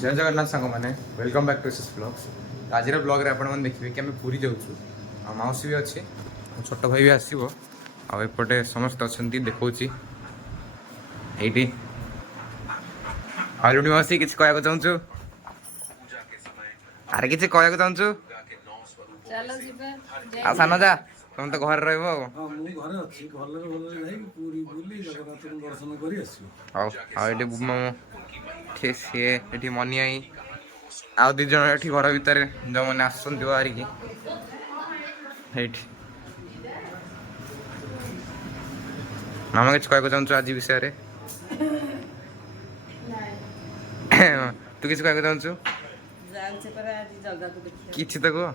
जय जगन्नाथ सांग मैंने welcome back to S blogs. आज ब्लॉग आप देखिए कि आम पुरी जाऊँ मौसी भी अच्छी छोट भाई भी आसो आउटे समस्त अच्छा देखा ये हालुटी मौसी किसी कहना चाहूँ अरे किसी कहना चाहूँ आ सान जा तुम तो घर रही सी मनी आई आउ दी जन ये घर भितर जो मैंने आसुँच बाहरिकी मामा किसी कहना चाहूँ आज विषय तू किसी कहना चाहूँ किसी तो कह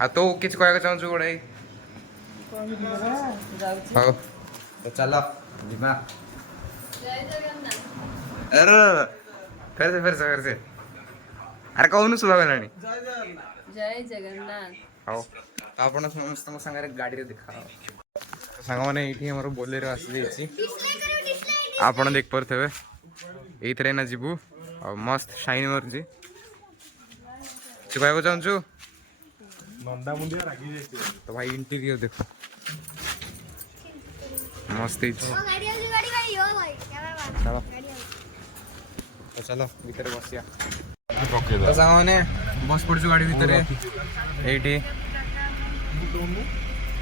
आ तो किसी कहना चाहूँ गोड़े हाँ तो चलो जीवा फिर से अरे कहूनु शुभा गला जय जगन्नाथ हाँ तो आप समस्त सागर गाड़ी रे देखा सांग मैंने ये बोलेरो आसी आप देख पारे ये ना जीवु आ मस्त शाइन मार्ची कहना चाहूँ तो भाई इंटीरियर देखो मस्त चलो तो चलो भीतर बसिया तो सांग मैंने बस पड़ू गाड़ी भितर ये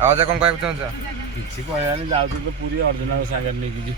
आवाज कौन कहना चाहूँ किसी कहनी जाऊ तो पूरी अर्जुन सागर नहीं जी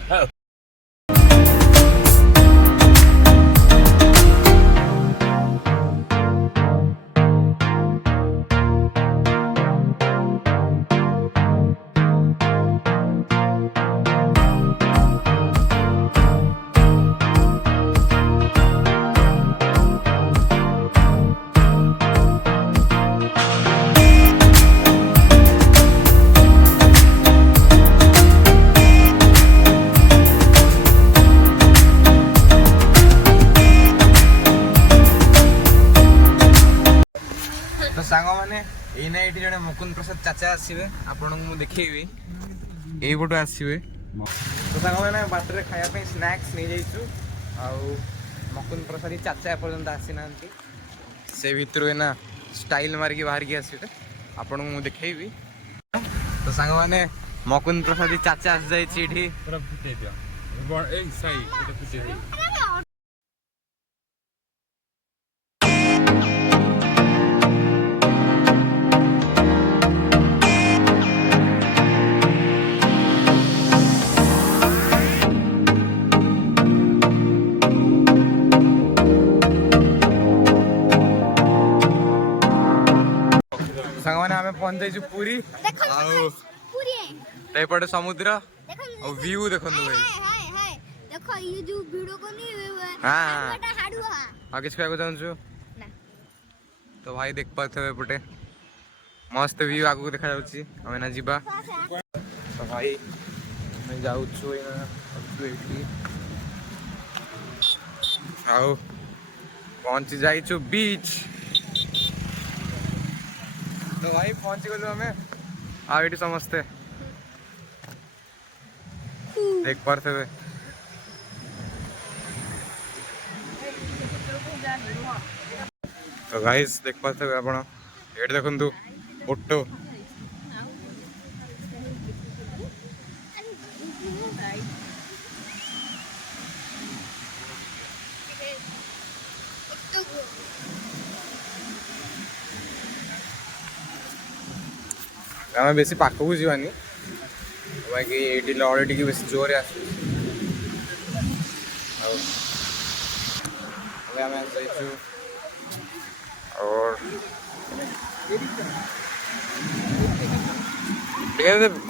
तो सांग मैंने ये जड़े मुकुंद प्रसाद चाचा आसवे आपन को देखेबी यही पटू आसवे तो सांग मैंने बाटर खायापी स्नैक्स नहीं जाइचु मुकुंद प्रसाद चाचा एपर्तंत आसी ना से भितर ना स्टाइल मारिकी बाहर की आसवे आपन को देखेबी तो सांग मैंने मुकुंद प्रसाद चाचा आसी जाइए सांग मैंने आम पहुंच जाइए पुरी आउटे समुद्र व्यू देखो हाँ किसी कहना चाहूँ तो भाई देख पाते एपटे मस्त व्यू आगू देखा ना जीवा तो भाई जाऊँ पहुंची जाइचु बीच तो भाई पहुंची गलु हमें आईटी समस्ते देख पारे तो गाइस देख पारे आप ये देखु ओटो आम बेसी पाख को जावानी बाकी ये लड़े टी बेस जोर आम और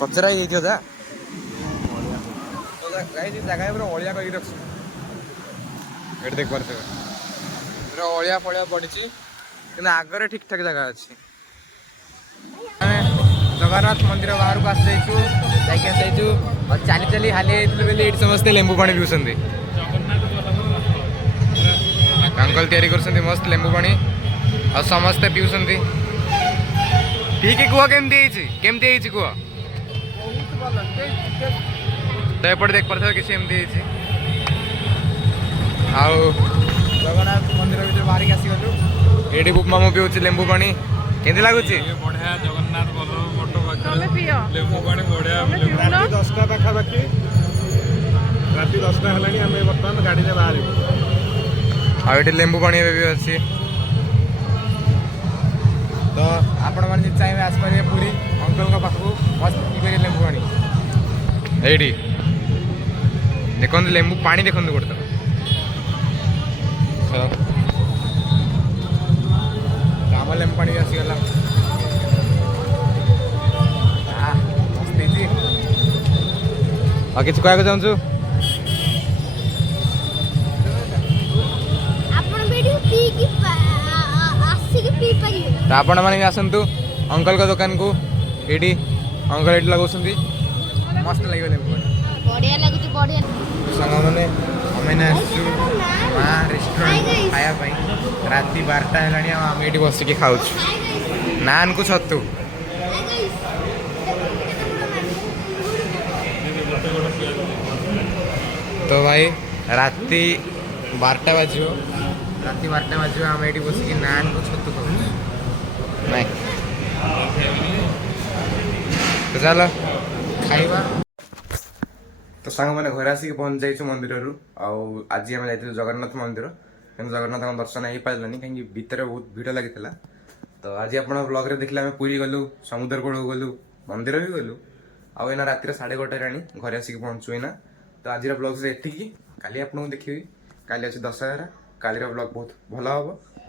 कचरा ही जगह पूरा अलिया कर रख देख पारे पूरा अलिया फलिया पड़ी कि आगे ठीक ठाक जगह अच्छी जगन्नाथ मंदिर बाहर को आसु और चली चली हाली ये समस्ते लेंबू पानी पीऊँ अंकल तैयारी कर मस्त लेंबू पानी और समस्ते पीऊँ ठीक कह केमती कह तो एपटे देख पारे किसी एमती ଆଉ ଜଗନ୍ନାଥ ମନ୍ଦିର ଭିତରେ ବାହାରିକି ଆସିଗଲୁ। ଏଇଠି ବୁମା ମୁଁ ପିଉଛି ଲେମ୍ବୁ ପାଣି। କେମିତି ଲାଗୁଛି? ବଢିଆ ଜଗନ୍ନାଥ ବଲ୍ଲଭ ମଠ ତମେ ପାଖରେ ପିଅ। ଲେମ୍ବୁ ପାଣି ବଢିଆ। ରାତି 10ଟା ପାଖାପାଖି, ରାତି 10ଟା ହେଲାଣି। ଆମେ ବର୍ତ୍ତମାନ ଗାଡ଼ିରେ ବାହାରିବୁ। ଆଉ ଏଠି ଲେମ୍ବୁ ପାଣି ଏବେ ବି ଅଛି। ତ ଆପଣମାନେ ଯଦି ଚାହିଁବେ ଆସିପାରିବେ ପୁରୀ ଅଙ୍କଲଙ୍କ ପାଖକୁ, ମସ୍ତ ପିଇପାରିବେ ଲେମ୍ବୁ ପାଣି। ଏଇଠି ଦେଖନ୍ତୁ ଲେମ୍ବୁ ପାଣି ଦେଖନ୍ତୁ ଗୋଟେ ଥର। ଆମ ଲେମ୍ବୁ ପାଣି ବି ଆସିଗଲା। ମସ୍ତ ହେଇଛି। ଆଉ କିଛି କହିବାକୁ ଚାହୁଁଛୁ? ଆପଣ ବି ଏଠି ପିଇକି ଆସିକି ପିଇ ପାରିବେ। ତ ଆପଣମାନେ ବି ଆସନ୍ତୁ ଅଙ୍କଲଙ୍କ ଦୋକାନକୁ। ଏଇଠି ଅଙ୍କଲ ଏଇଠି ଲଗାଉଛନ୍ତି, ମସ୍ତ ଲାଗିବ ଲେମ୍ବୁ ପାଣି। ବଢିଆ ଲାଗୁଛି, ବଢିଆ। ସାଙ୍ଗମାନେ ଆମେ ନା ଆସିଛୁ ମା ରେଷ୍ଟୁରାଣ୍ଟ ଖାଇବା ପାଇଁ। ରାତି 12ଟା ହେଲାଣି ଆଉ ଆମେ ଏଇଠି ବସିକି ଖାଉଛୁ ନାନ୍କୁ ଛତୁ। ତ ଭାଇ ରାତି 12ଟା ବାଜିବ, ଆମେ ଏଇଠି ବସିକି ନାନ୍କୁ ଛତୁ ଖାଉଛୁ। ନାଇଁ ତ ଚାଲ ଖାଇବା। ତ ସାଙ୍ଗମାନେ ଘରେ ଆସିକି ପହଞ୍ଚି ଯାଇଛୁ ମନ୍ଦିରରୁ। ଆଉ ଆଜି ଆମେ ଯାଇଥିଲୁ ଜଗନ୍ନାଥ ମନ୍ଦିର, କିନ୍ତୁ ଜଗନ୍ନାଥଙ୍କ ଦର୍ଶନ ହେଇପାରିଲାନି କାହିଁକି ଭିତରେ ବହୁତ ଭିଡ଼ ଲାଗିଥିଲା। ତ ଆଜି ଆପଣ ବ୍ଲଗ୍ରେ ଦେଖିଲେ ଆମେ ପୁରୀ ଗଲୁ, ସମୁଦ୍ର କୂଳକୁ ଗଲୁ, ମନ୍ଦିର ବି ଗଲୁ। ଆଉ ଏଇନା ରାତିରେ 1:30 ହେଲାଣି, ଘରେ ଆସିକି ପହଞ୍ଚୁ ଏଇନା। ତ ଆଜିର ବ୍ଲଗ୍ରେ ଏତିକି। କାଲି ଆପଣଙ୍କୁ ଦେଖିବି, କାଲି ଅଛି ଦଶହରା। କାଲିର ବ୍ଲଗ୍ ବହୁତ ଭଲ ହେବ,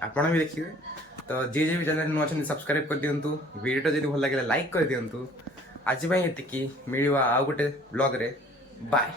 ଆପଣ ବି ଦେଖିବେ। ତ ଯିଏ ବି ଚ୍ୟାନେଲ୍ ନୂଆ ଅଛନ୍ତି ସବସ୍କ୍ରାଇବ୍ କରିଦିଅନ୍ତୁ। ଭିଡ଼ିଓଟା ଯଦି ଭଲ ଲାଗିଲା ଲାଇକ୍ କରିଦିଅନ୍ତୁ। ଆଜି ପାଇଁ ଏତିକି, ମିଳିବା ଆଉ ଗୋଟେ ବ୍ଲଗ୍ରେ। ବାଏ।